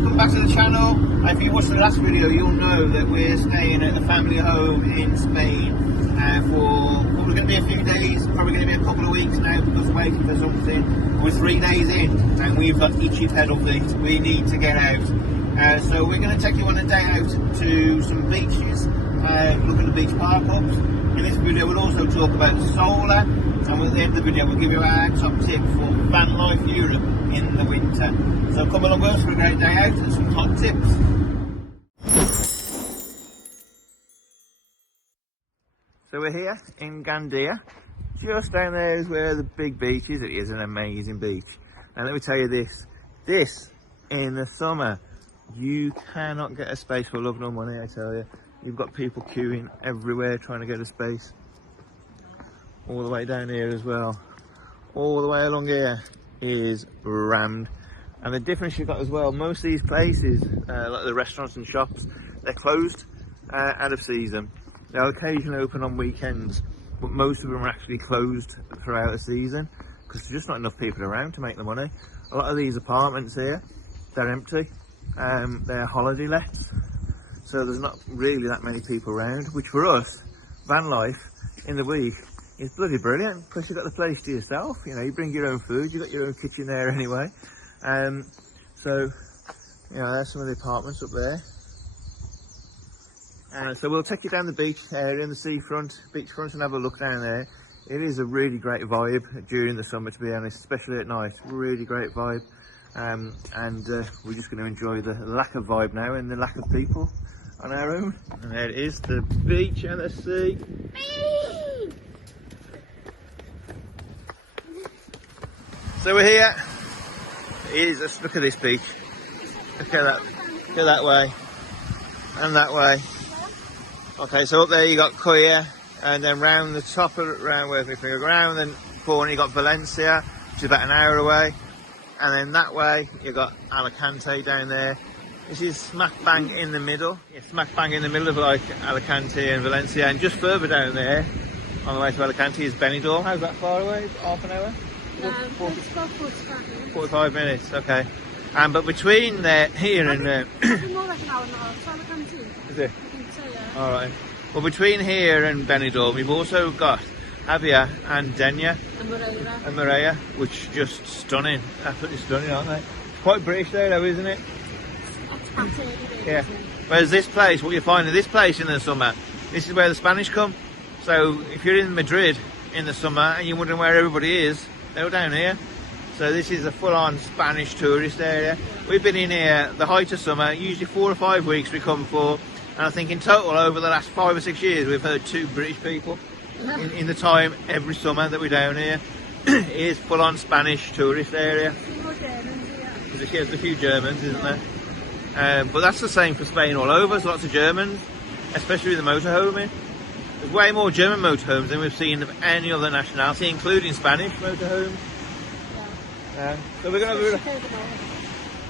welcome back to the channel. If you watched the last video, you'll know that we're staying at the family home in Spain for probably going to be a few days, probably going to be a couple of weeks now because we're waiting for something. We're 3 days in and we've got itchy pedal feet. We need to get out. So we're going to take you on a day out to some beaches, look at the beach park ups. In this video we'll also talk about solar, and at the end of the video we'll give you our top tip for van life Europe in the winter. So come along with us for a great day out and some hot tips. So we're here in Gandia. Just down there is where the big beach is. It is an amazing beach. And let me tell you this in the summer, you cannot get a space for love nor money, I tell you. You've got people queuing everywhere trying to get a space. All the way down here as well. All the way along here is rammed. And the difference you've got as well, most of these places, like the restaurants and shops, they're closed out of season. They'll occasionally open on weekends, but most of them are actually closed throughout the season because there's just not enough people around to make the money. A lot of these apartments here, they're empty. They're holiday lets, so there's not really that many people around, which for us, van life in the week is bloody brilliant because you've got the place to yourself. You know, you bring your own food, you've got your own kitchen there anyway. So you know, there's some of the apartments up there. So we'll take you down the beach area in the seafront, beachfront, and have a look down there. It is a really great vibe during the summer, to be honest, especially at night. Really great vibe. We're just going to enjoy the lack of vibe now and the lack of people on our own. And there it is, the beach and the sea. So we're here. Just look at this beach. Look at that. Go that way and that way. Okay, so up there you got Coya, and then round the top of round the corner you got Valencia, which is about an hour away. And then that way you got Alicante down there. This is smack bang in the middle. It's smack bang in the middle of like Alicante and Valencia. And just further down there, on the way to Alicante, is Benidorm. How's that far away? Half an hour? No, it's about 45 minutes. 45 minutes, okay. But between there, here and there... more like an hour and a half to Alicante. Is it? I think so, yeah. Alright. Well, between here and Benidorm, we've also got Avia and Denia. And Moreira, which are just stunning, absolutely stunning, aren't they? It's quite British though, isn't it? Yeah. Whereas this place, what you find in this place in the summer, this is where the Spanish come. So if you're in Madrid in the summer and you're wondering where everybody is, they're all down here. So this is a full-on Spanish tourist area. We've been in here the height of summer, usually 4 or 5 weeks we come for, and I think in total over the last 5 or 6 years we've heard 2 British people. In the time every summer that we're down here. It is full-on Spanish tourist area. There's a few Germans, isn't there? But that's the same for Spain all over. There's lots of Germans, especially with the motorhome. There's way more German motorhomes than we've seen of any other nationality, including Spanish motorhomes. So we're going to have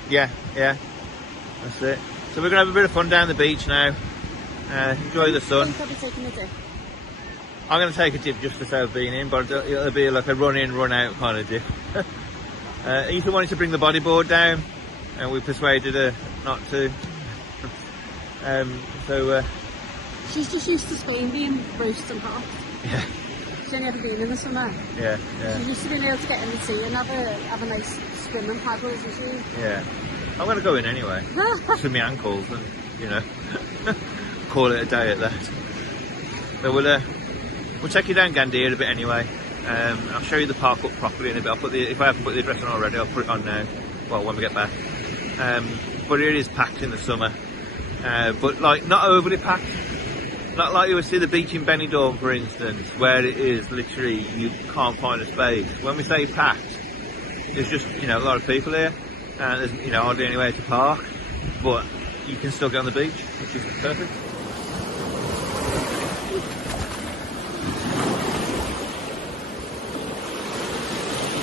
yeah, that's it. So we're going to have a bit of fun down the beach now. Enjoy the sun. I'm going to take a dip just to say I've been in, but it'll be like a run in, run out kind of dip. Ethan wanted to bring the bodyboard down, and we persuaded her not to. She's just used to Spain being roast and hot. Yeah. She's only ever been in the summer. Yeah. She's used to being able to get in the sea and have a nice swim and paddle, isn't she? Yeah. I'm going to go in anyway. Swim my ankles and, you know, call it a day at that. So we'll take you down Gandia a bit anyway. I'll show you the park up properly in a bit. If I haven't put the address on already, I'll put it on now. Well, when we get back. But it is packed in the summer. But like not overly packed. Not like you would see the beach in Benidorm, for instance, where it is literally you can't find a space. When we say packed, there's just a lot of people here, and there's hardly anywhere to park, but you can still get on the beach, which is perfect.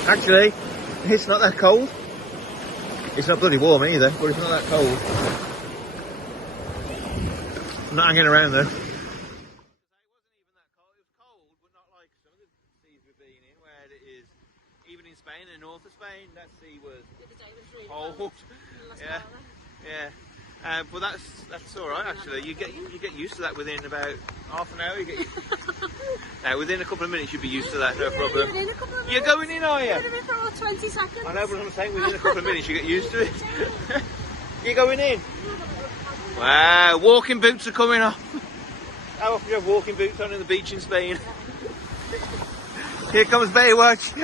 Actually, it's not that cold. It's not bloody warm either, but it's not that cold. I'm not hanging around though. Even in Spain, in the north of Spain, that sea was cold. Yeah. Yeah. But that's all right actually. You get used to that within about half an hour. Within a couple of minutes you'll be used to that, no problem. Within a couple of minutes. You're going in, are you? Within about 20 seconds. I know, but I'm saying within a couple of minutes you get used to it. You're going in. Wow, walking boots are coming off. How often do you have walking boots on in the beach in Spain? Here comes Baywatch.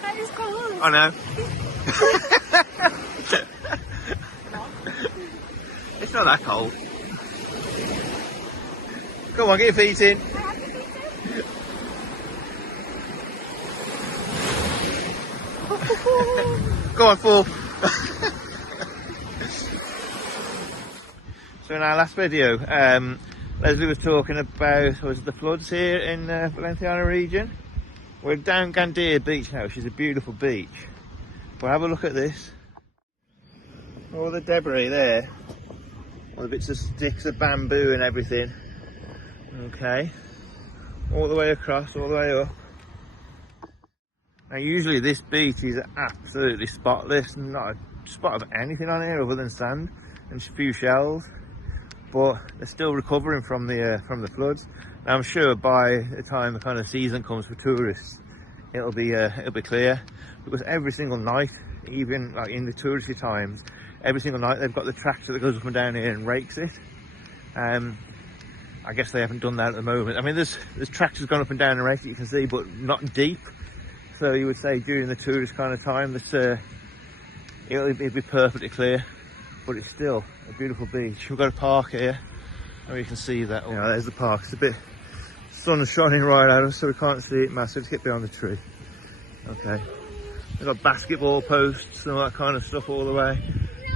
That is cold. I know. It's not that cold. Come on, get your feet in. Go on, fall. So in our last video, Leslie was talking about the floods here in Valenciana region. We're down Gandia Beach now, which is a beautiful beach. But have a look at this. All the debris there. All the bits of sticks of bamboo and everything. Okay. All the way across, all the way up. Now usually this beach is absolutely spotless, not a spot of anything on here other than sand and a few shells. But they're still recovering from the floods. Now I'm sure by the time the kind of season comes for tourists, it'll be clear, because every single night, even like in the touristy times, every single night they've got the tractor that goes up and down here and rakes it. I guess they haven't done that at the moment. I mean, there's tractors gone up and down and raked it, you can see, but not deep. So you would say during the tourist kind of time that it'll be perfectly clear. But it's still a beautiful beach. We've got a park here, and you can see that. You know, there's the park. It's a bit sun shining right at us, so we can't see it massive. Let's get behind the tree. Okay. We've got basketball posts and all that kind of stuff all the way.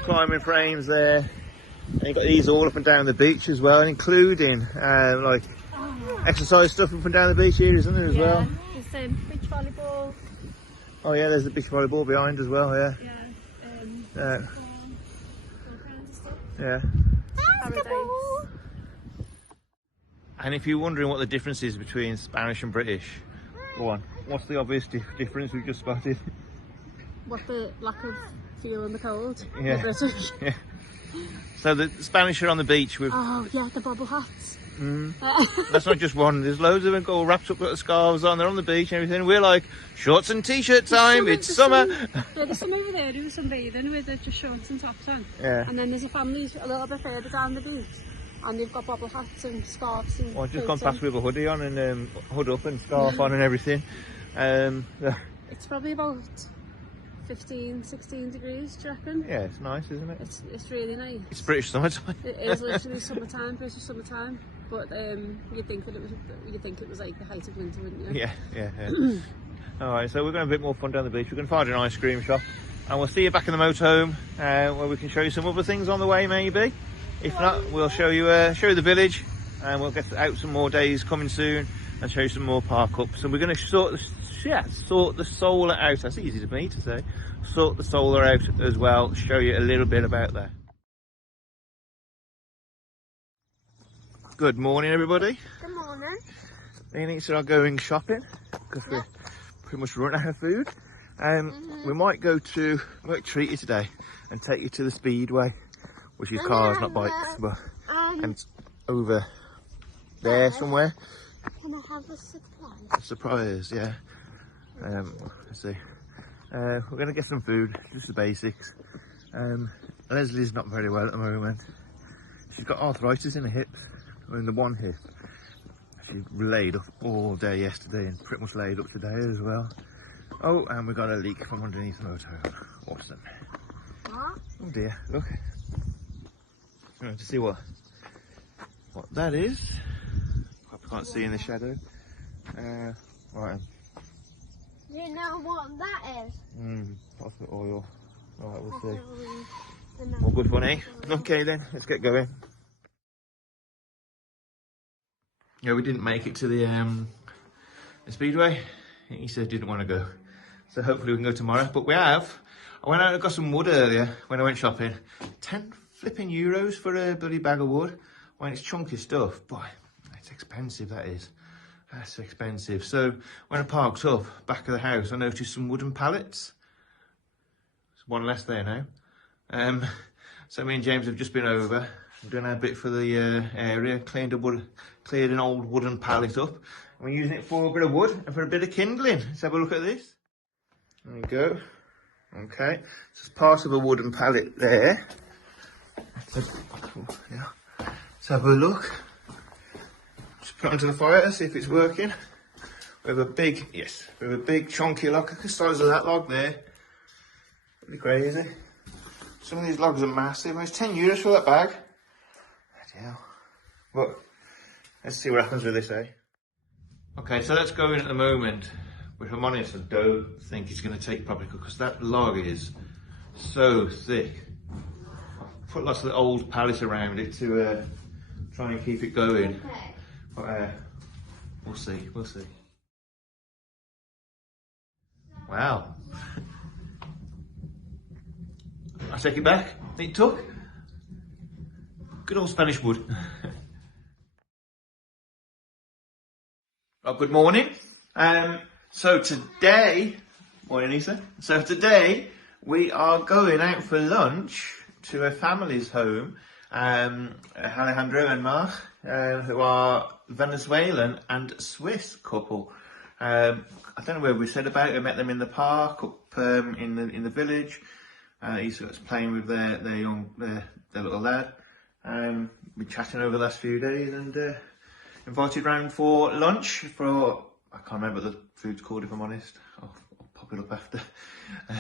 Climbing frames there. And you've got these all up and down the beach as well, including like exercise stuff up and down the beach here, isn't there, as well? There's beach volleyball. Oh yeah, there's the beach volleyball behind as well. Yeah. Yeah. Basketball. And if you're wondering what the difference is between Spanish and British, go on. What's the obvious difference we've just spotted? What, the lack of feeling the cold? Yeah. The British. Yeah. So the Spanish are on the beach with. Oh yeah, the bobble hats. That's not just one. There's loads of them all wrapped up, got the scarves on. They're on the beach and everything. We're like shorts and t-shirt time. It's summer. Yeah, there's some over there who was sunbathing with just shorts and tops on. Yeah. And then there's a family a little bit further down the beach, and they've got bobble hats and scarves and. Well, I've just gone past with a hoodie on and hood up and scarf on and everything. It's probably about 15, 16 degrees, do you reckon? Yeah, it's nice, isn't it? It's really nice. It's British summertime. It is literally summertime, British summertime. But you'd think it was like the height of winter, wouldn't you? Yeah. Alright, so we're going to have a bit more fun down the beach. We're going to find an ice cream shop, and we'll see you back in the motorhome where we can show you some other things on the way maybe. If not, we'll show you the village, and we'll get out some more days coming soon and show you some more park ups. And we're going to sort the solar out. That's easy to me to say. Sort the solar out as well, show you a little bit about that. Good morning, everybody. Good morning. Leaning are going shopping because we're pretty much run out of food. We might treat you today and take you to the speedway, which is cars, not bikes, but and it's over there somewhere. Can I have a surprise? A surprise, yeah. Let's see. We're going to get some food, just the basics. Leslie's not very well at the moment. She's got arthritis in her hips, in the one hip. She laid up all day yesterday and pretty much laid up today as well. Oh, and we got a leak from underneath the motorhome. Awesome. What? Oh dear, look. You want to see what that is? I can't see in the shadow. Right. You know what that is? That's the oil. Right, we'll see. All good fun, eh? Okay then, let's get going. Yeah, we didn't make it to the speedway. He said he didn't want to go. So hopefully we can go tomorrow. But we have. I went out and got some wood earlier when I went shopping. 10 flipping euros for a bloody bag of wood. When it's chunky stuff. Boy, it's expensive, that is. That's expensive. So when I parked up back of the house, I noticed some wooden pallets. one less there now. So me and James have just been over, doing our bit for the area, cleared an old wooden pallet up. And we're using it for a bit of wood and for a bit of kindling. Let's have a look at this. There we go. Okay, so it's part of a wooden pallet there. Yeah. Let's have a look. Just put it onto the fire, see if it's working. We have a big, we have a big chunky log, the size of that log there. Pretty crazy. Some of these logs are massive. It's €10 for that bag. Bloody hell. But let's see what happens with this, eh? Okay, so that's going at the moment. But if I'm honest, I don't think it's going to take probably because that log is so thick. I've put lots of the old pallets around it to try and keep it going. But we'll see, we'll see. Wow. I take it back. It took. Good old Spanish wood. Oh, good morning. So today, morning Lisa. So today we are going out for lunch to a family's home. Alejandro and Mark, who are Venezuelan and Swiss couple. I don't know where we said about it. I met them in the park up in the village. He's playing with their little lad. Been chatting over the last few days and invited round for lunch for, I can't remember what the food's called if I'm honest. I'll pop it up after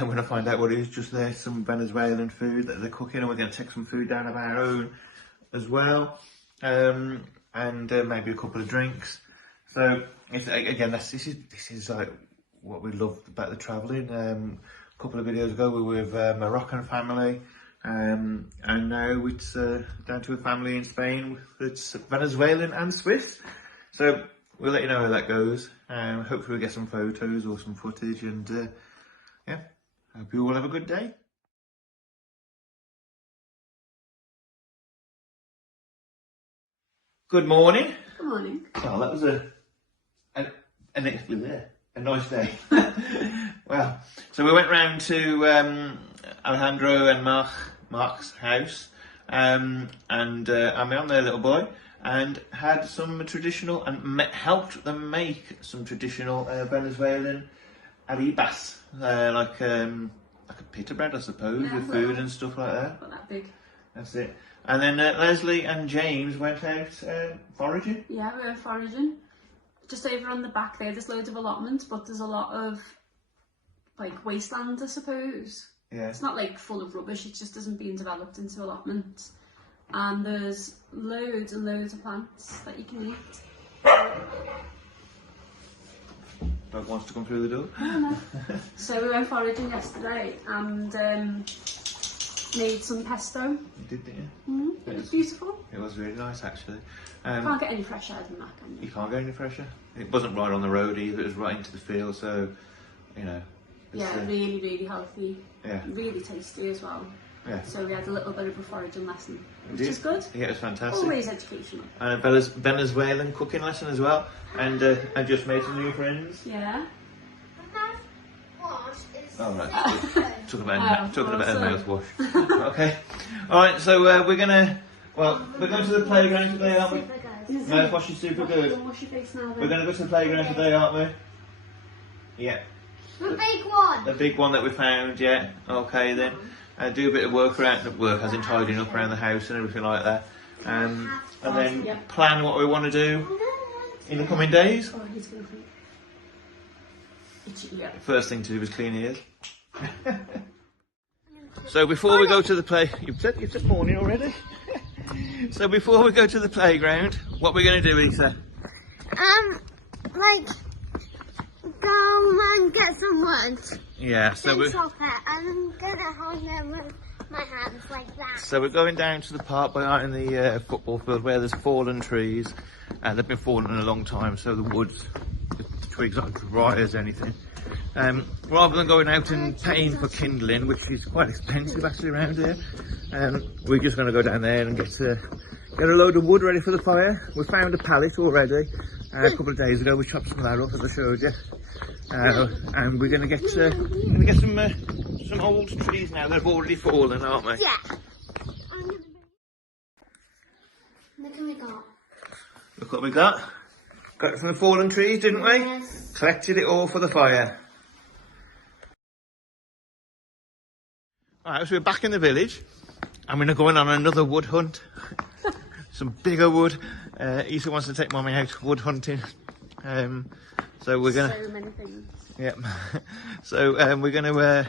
when I find out what it is. Just there, some Venezuelan food that they're cooking, and we're going to take some food down of our own as well, and maybe a couple of drinks. So again, this is like what we love about the travelling. A couple of videos ago we were with a Moroccan family, and now it's down to a family in Spain. It's Venezuelan and Swiss. So we'll let you know how that goes. Hopefully we'll get some photos or some footage, and yeah, hope you all have a good day. Good morning. Good morning. Oh, that was a nice day. Well, so we went round to Alejandro and Mark's house, and I met their little boy, and had some traditional, and helped them make some traditional Venezuelan arribas, like a pita bread, I suppose, with food and stuff like that. Not that big. That's it. And then Leslie and James went out foraging. Yeah, we were foraging. Just over on the back there's loads of allotments, but there's a lot of like wasteland, I suppose. Yeah. It's not like full of rubbish, it just isn't being developed into allotments. And there's loads and loads of plants that you can eat. Dog wants to come through the door. Oh, no. So we went foraging yesterday and made some pesto. You did, didn't you? It was beautiful. It was really nice, actually. Can't get any fresher than that, can you? You can't get any fresher. It wasn't right on the road either, it was right into the field, so, you know. Yeah, really, really healthy. Yeah. Really tasty as well. Yeah. So we had a little bit of a foraging lesson, which is good. Yeah, it was fantastic. Always educational. And a Venezuelan cooking lesson as well. And I just made some new friends. Yeah. Oh, right. Talking about a mouthwash. Okay. Alright, so we're going to the playground today, aren't we? Mouthwash is super good. Wash your face now, we're going to go to the playground today, aren't we? Yeah. The big one. The big one that we found, yeah. Okay then. Do a bit of work as in tidying up around the house and everything like that. And then plan what we want to do in the coming days. Oh, he's going to clean. First thing to do is clean ears. So before we go to the play, you've said morning already. So before we go to the playground, what we're going to do, Lisa? Like go and get some wood. Yeah, so we're chop it, and I'm gonna hold them with my hands like that. So we're going down to the park out in the football field where there's fallen trees, and they've been fallen in a long time, so the woods, the twigs aren't dry as anything. Rather than going out and paying for kindling, which is quite expensive actually around here, we're just going to go down there and get a load of wood ready for the fire. We found a pallet already a couple of days ago. We chopped some of that up, as I showed you. and we're going to get some old trees now. They've already fallen, aren't we? Yeah. Look what we got. Look what we got. Got some fallen trees, didn't we? Yes. Collected it all for the fire. Alright, so we're back in the village and we're going on another wood hunt. Some bigger wood. Isa wants to take Mummy out wood hunting. So we're gonna. So many things. Yeah. So we're gonna.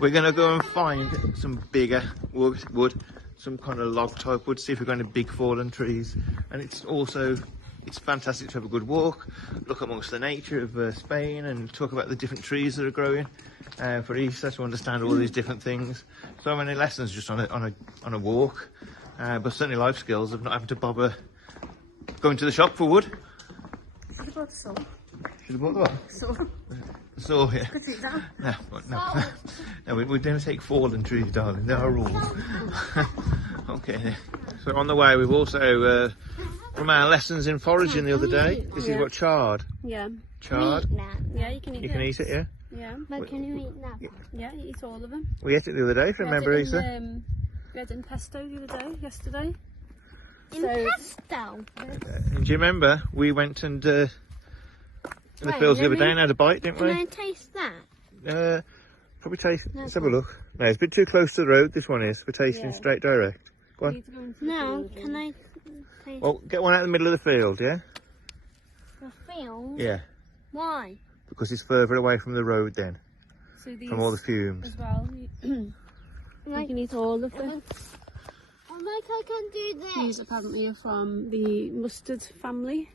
We're gonna go and find some bigger wood, some kind of log type wood. See if we're going to big fallen trees. And it's fantastic to have a good walk, look amongst the nature of Spain, and talk about the different trees that are growing. For Isa to understand all these different things. So many lessons just on a walk, but certainly life skills of not having to bother going to the shop for wood. Should have bought a saw. Should have bought the what? Saw. The saw, yeah. Could sit down. No, we never take fallen trees, darling. There are rules. Okay. So on the way, we've also from our lessons in foraging the other day. This is what chard. Yeah. Chard. Yeah, you can eat it. You can eat it, yeah. Yeah. But can you eat that? Yeah, you eat all of them. We ate it the other day, if you remember, Isa. We had it in pesto the other day, yesterday. In pesto? And do you remember we went and in the fields the other day and had a bite, didn't we? Can I taste that? Probably taste. Let's have a look. No, it's a bit too close to the road. This one is. We're tasting straight direct. Go on. No, can I taste Well, get one out in the middle of the field, yeah? the field? Yeah. Why? Because it's further away from the road then, So these from all the fumes. as well. You can eat all of them. Like I can do this. These apparently are from the mustard family.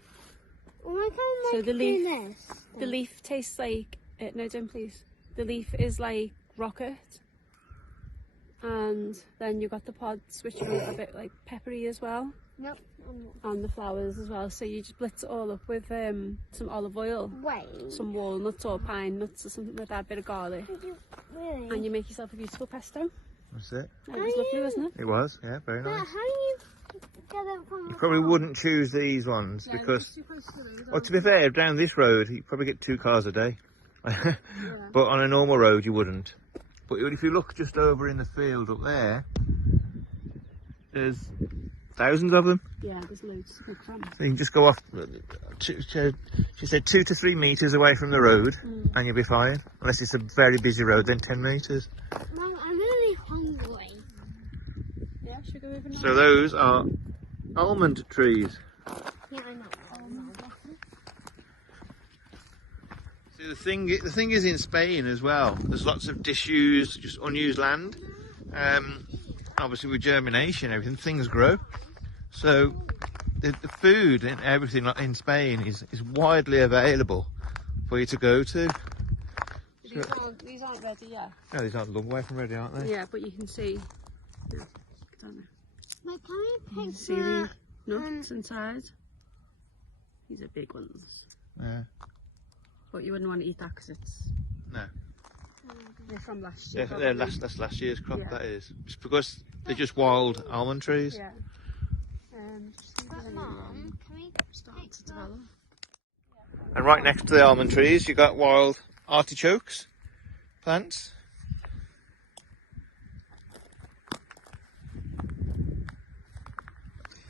Why can't I So the do leaf- this? The leaf tastes like no, don't please. The leaf is like rocket, and then you got the pods, which are a bit like peppery as well, Nope. and the flowers as well. So you just blitz it all up with some olive oil, Wait. some walnuts or pine nuts or something like that, a bit of garlic, Really? and you make yourself a beautiful pesto. That's it. That was lovely, wasn't it? It was, yeah, very But nice. how do you get it from You probably wouldn't choose these ones because, well, to be fair, down this road you probably get 2 cars a day. But on a normal road you wouldn't. But if you look just over in the field up there, there's thousands of them. Yeah, there's loads. Look from. So you can just go off, she said 2 to 3 metres away from the road and you'll be fine. Unless it's a very busy road, then 10 metres. Mum, I'm really hungry. Yeah, should we go over now? So those are almond trees. Yeah, I know. See, the thing is in Spain as well, there's lots of disused, just unused land. Obviously with germination, everything, things grow. So the food and everything in Spain is widely available for you to go to. These aren't ready yet. No, these aren't a long way from ready, aren't they? Yeah, but you can see. I don't know. But can we pick See the the... nuts inside? These are big ones. Yeah. But you wouldn't want to eat that because it's... No. They're from last year. They're that's last year's crop, that is. It's because they're just wild almond trees. Yeah. But Mum, can we Starting pick to the... develop. And right next to the almond trees, you've got wild artichokes plants.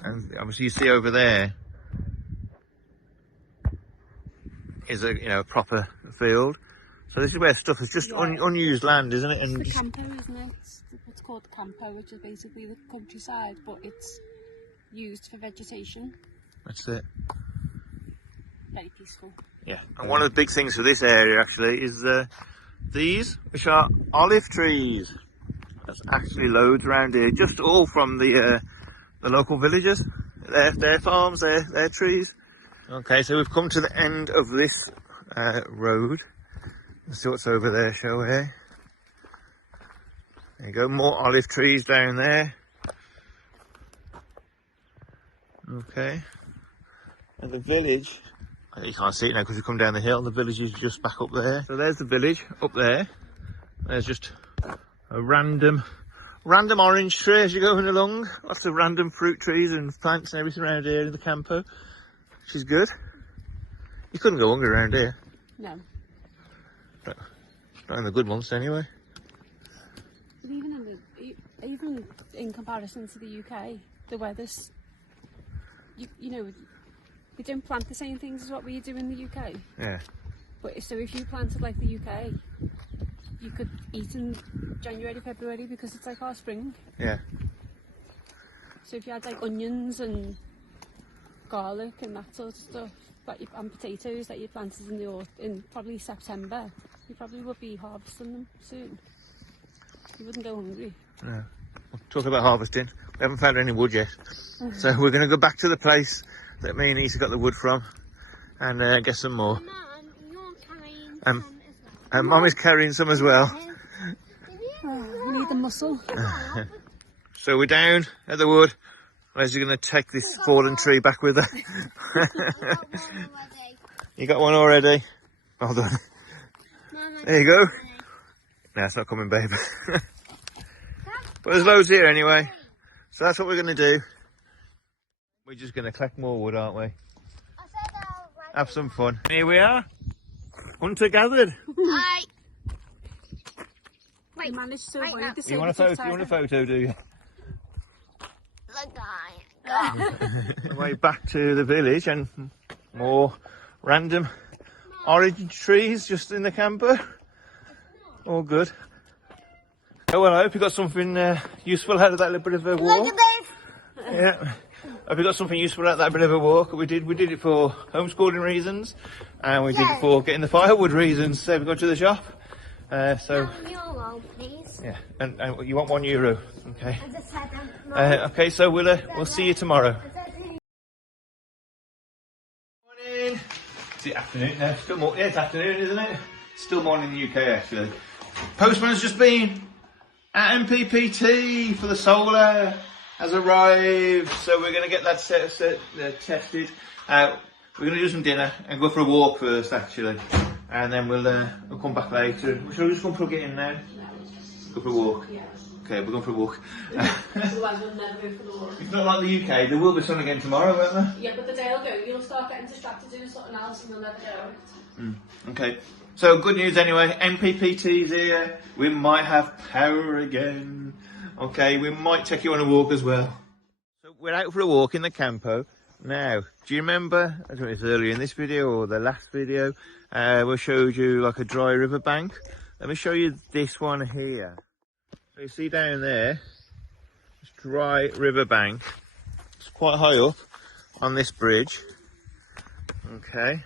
And obviously you see over there is a proper field. So this is where stuff is just unused land, isn't it? And It's the campo, isn't it? It's what's called the campo, which is basically the countryside, but it's used for vegetation. that's it. Very peaceful. Yeah. And one of the big things for this area actually is these, which are olive trees. There's actually loads around here, just all from the local villagers. Their farms, their trees. Okay, so we've come to the end of this road. Let's see what's over there, shall we? There you go, more olive trees down there. Okay. And the village, you can't see it now because we've come down the hill. The village is just back up there. So there's the village up there. There's just a random orange tree as you're going along. Lots of random fruit trees and plants and everything around here in the campo, which is good. You couldn't go hungry around here. No. Not in the good months anyway. But even in comparison to the UK, the weather's, you know, we don't plant the same things as what we do in the UK. Yeah. But so if you planted like the UK, you could eat in January, February because it's like our spring. Yeah. So if you had like onions and garlic and that sort of stuff, and potatoes that you planted in probably September, you probably would be harvesting them soon. You wouldn't go hungry. No. We'll talk about harvesting. We haven't found any wood yet. So we're going to go back to the place that me and Issa got the wood from and get some more. Mum, you're carrying some as well. And Mum is carrying some as well. We need the muscle. So we're down at the wood. Leslie's going to take this fallen tree back with her. You got one already? Well done. There you go. No, it's not coming, babe. But there's loads here anyway. So that's what we're going to do. We're just going to collect more wood, aren't we? Have some fun. Here we are. Hunter gathered. Wait, managed to avoid the You want a photo, do you? Look, guys. The way back to the village and more random orange trees just in the camper. All good. Oh well, I hope you got something useful out of that little bit of a walk. Look at this. Yeah. I hope you got something useful out of that bit of a walk. We did it for homeschooling reasons, and we did it for getting the firewood reasons. So we got to the shop. So €1, please. yeah, and you want €1, okay? I just said that. Okay, so we'll see you tomorrow. Morning. It's the afternoon now. Still morning. Yeah, it's afternoon, isn't it? Still morning in the UK actually. Postman's just been at MPPT for the solar. Has arrived, so we're going to get that tested. We're going to do some dinner and go for a walk first, actually, and then we'll come back later. Shall we just go and plug it in now? Go for a walk. Yeah. Okay, we're going for a walk. Otherwise we'll never go for the walk. It's not like the UK. There will be sun again tomorrow, won't there? Yeah, but the day will go. You'll start getting distracted doing something else and you'll never go. Okay. So good news anyway. MPPT's here. We might have power again. Okay, we might take you on a walk as well. So we're out for a walk in the campo. Now, do you remember, I don't know if it's earlier in this video or the last video, we showed you like a dry river bank. Let me show you this one here. So you see down there, this dry river bank. It's quite high up on this bridge. Okay.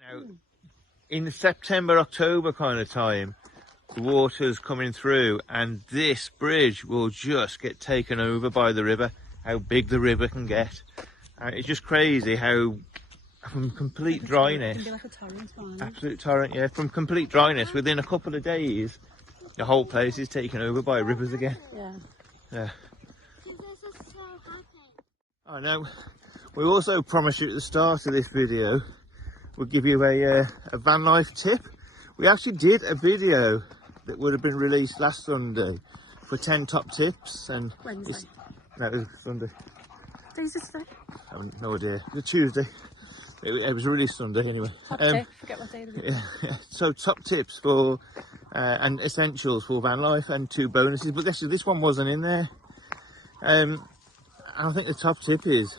Now, in the September, October kind of time, the water's coming through and this bridge will just get taken over by the river. How big the river can get. It's just crazy how from complete dryness, It can be like a torrent, absolute torrent, yeah, from complete dryness, within a couple of days, the whole place is taken over by rivers again. Yeah. Yeah. This is so happy. I know. We also promised you at the start of this video, we'll give you a van life tip. We actually did a video that would have been released last Sunday for 10 top tips, and Wednesday. No, it was Sunday. Days is today. I have no idea. It was Tuesday. It was released Sunday anyway. Okay, forget what day it is. Yeah. So top tips for and essentials for van life, and 2 bonuses, but this one wasn't in there. I think the top tip is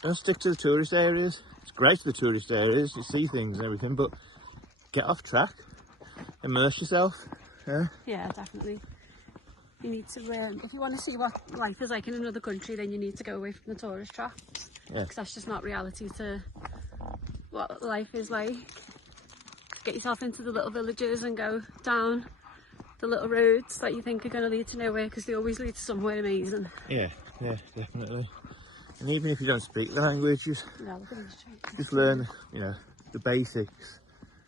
don't stick to the tourist areas. It's great to the tourist areas, you see things and everything, but get off track, immerse yourself. Yeah, definitely. You need to, if you want to see what life is like in another country, then you need to go away from the tourist traps. Yeah. Because that's just not reality to what life is like. Get yourself into the little villages and go down the little roads that you think are going to lead to nowhere, because they always lead to somewhere amazing. Yeah, definitely. And even if you don't speak the language, Yeah, look at these trees. just learn, the basics.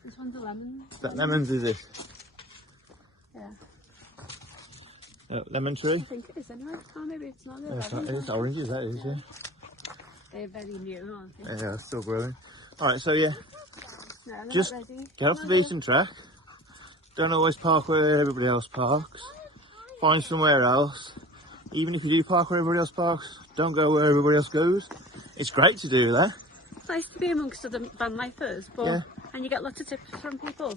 This one's a lemon. That lemons is it? Yeah. Lemon tree? I think it is anyway. Oh, maybe it's not. It's oranges, that is, yeah. They're very new, aren't they? Yeah, it's still growing. Alright, so yeah, No, they're just not ready. get off the beaten track. Don't always park where everybody else parks. Find somewhere else. even if you do park where everybody else parks, don't go where everybody else goes. It's great to do that. It's nice to be amongst other van lifers, but Yeah. and you get lots of tips from people.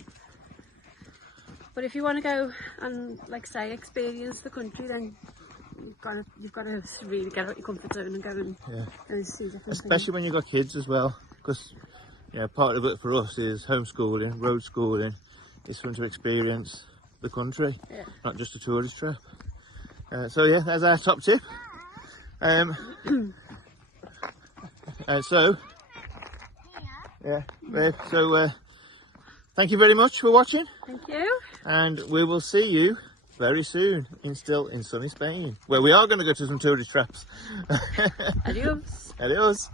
But if you want to go and, like say, experience the country, then you've got to really get out your comfort zone and go and, Yeah. go and see different Especially things. when you've got kids as well, because part of it for us is homeschooling, road schooling. It's fun to experience the country, Yeah. not just a tourist trip. So yeah, there's our top tip. So thank you very much for watching, Thank you. and we will see you very soon in sunny Spain, where we are going to go to some tourist traps. Adios. Adios.